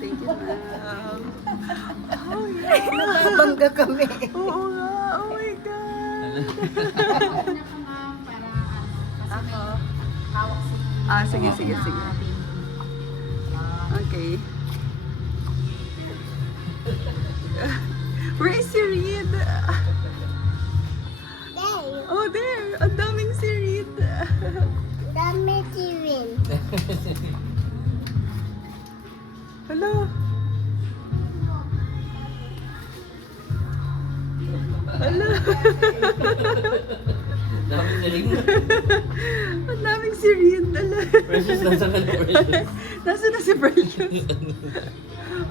Thank you, ma'am. Oh, yeah. Nakabangga kami. Oo nga. Oh my God. Ako. Sige, sige, sige. Okay. Where is si Reed? Oh, there. Ang daming si Reed. Dami sirin. Hello. Hello. Dami na rin. Ang daming si Reed. Hello. Precious, nasa ka na Precious? Nasaan na si Precious?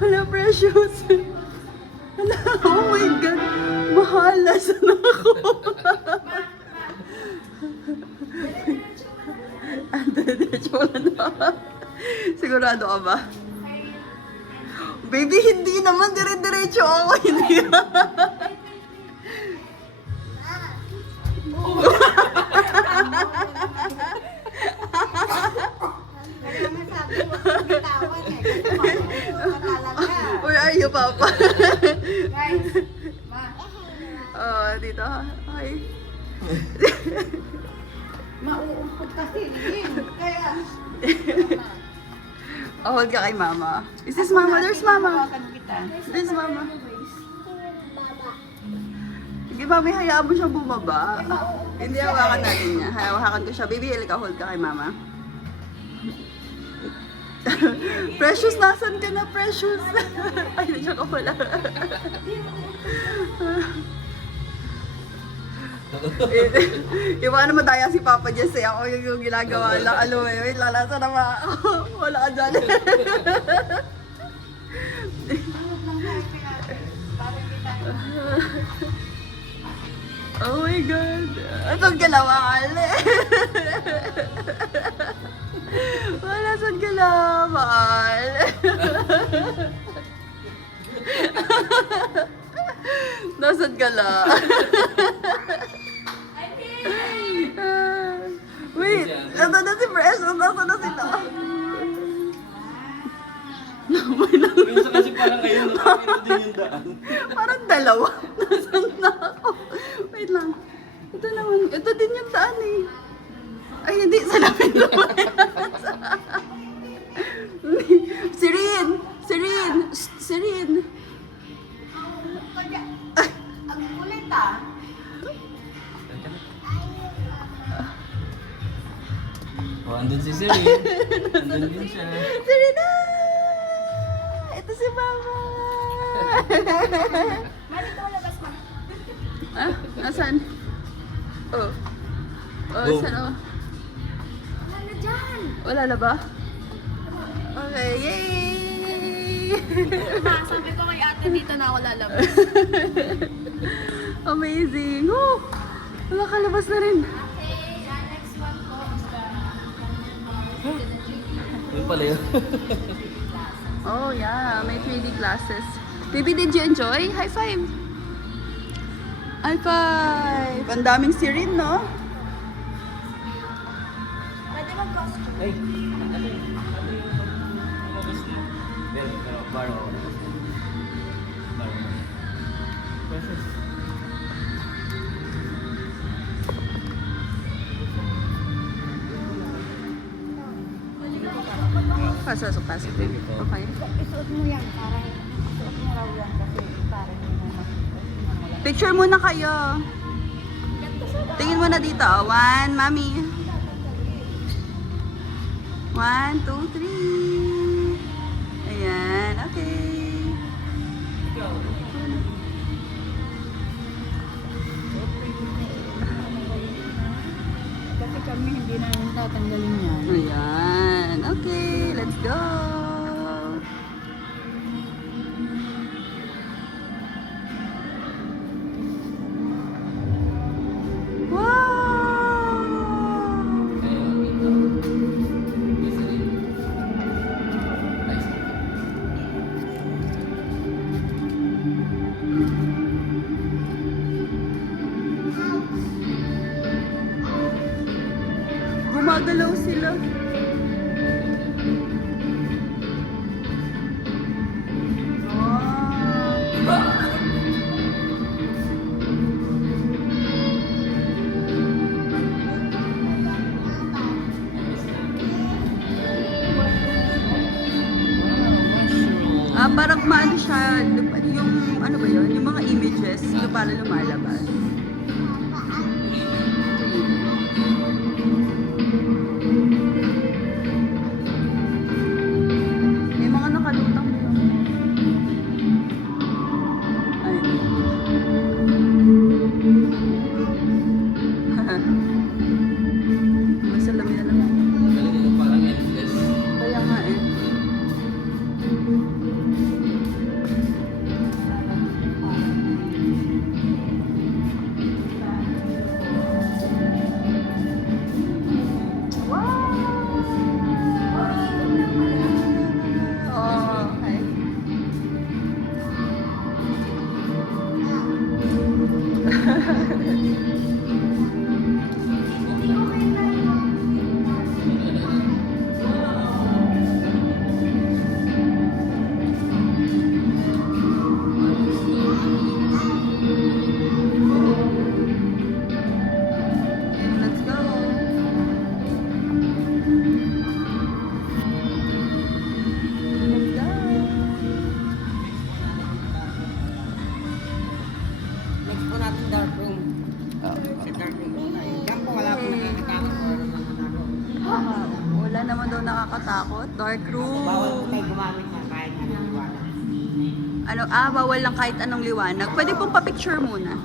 Hello, Precious. Hello. Oh my God. Mahal. Nasaan ako? Diretso na na. Sigurado ka ba? Baby, hindi naman. Dire-diretso ako. Hindi. Where are you, Papa? Dito. Hi. Mauumpot kasi rin. Kaya... Hold ka kay Mama. Is this Mama? There's Mama. kita. There's Mama. Sige, Mami, hayaan mo siyang bumaba. Hindi, hawakan natin niya. Hawakan ko siya. Baby, halika, hold ka kay Mama. Precious, nasan ka na, Precious? Ay, nandiyan ka pala. Iba na madaya si Papa Jess eh. Ako yung ginagawa lang. Alo eh. Wait lang, nasa na ba ako? Wala ka dyan. Oh my God. Anong galawan? Wala saan galawan. Nasaan ka lang? Wait, ito na si Precious. Nasaan na sila? Minsan kasi parang kayo, nakakita din yung daan. Parang dalawa. Nasaan na ako? Wait lang. Ito naman. Ito din yung daan eh. Ay, hindi. Salamin naman. Sirin! Sirin! Shh, Sirin! Ang kulit ah. Oh, andun si Siri. Andun din siya. Serena! Ito si Mama! Mali ko labas mo. Ah, nasaan? Oh. Oh, Go. saan oh? Ano dyan? Wala na ba? Okay, yay! Sabi ko kay ate dito na ako lalabas. Amazing! Woo! Wala kalabas na rin. Okay, next one po is Yun pala yun. Oh yeah, may 3D classes. Baby, did you enjoy? High five! High five! Ang daming sirin, no? Pwede mag-costume. Ay, ano yung lumabas na? Pero, baro. Baro. Precious. Pasok, pasok. Okay. Isuot mo yan. Parang isuot mo raw yan kasi parang yung Picture muna kayo. Tingin mo na dito. 1, Mami. 1, 2, 3. Ayan, okay. Kasi kami hindi na tatanggalin yan. Ayan, okay. Let's go. Gumagalaw sila. yung ano ba yun? Yung mga images, yung para lumalabas. May mga nakalutang dito. Ay. Masalamin na naman. Galing mo parang endless. Kaya nga eh. Oh, okay. Let's go. Let's go. Next po natin dark room. Oh. Sa dark room po tayo. Diyan po wala po nakakatakot o nakakatakot. Wala naman daw nakakatakot. Dark room. Bawal po tayo gumamit na kahit anong liwanag. Bawal lang kahit anong liwanag. Pwede pong pa-picture muna.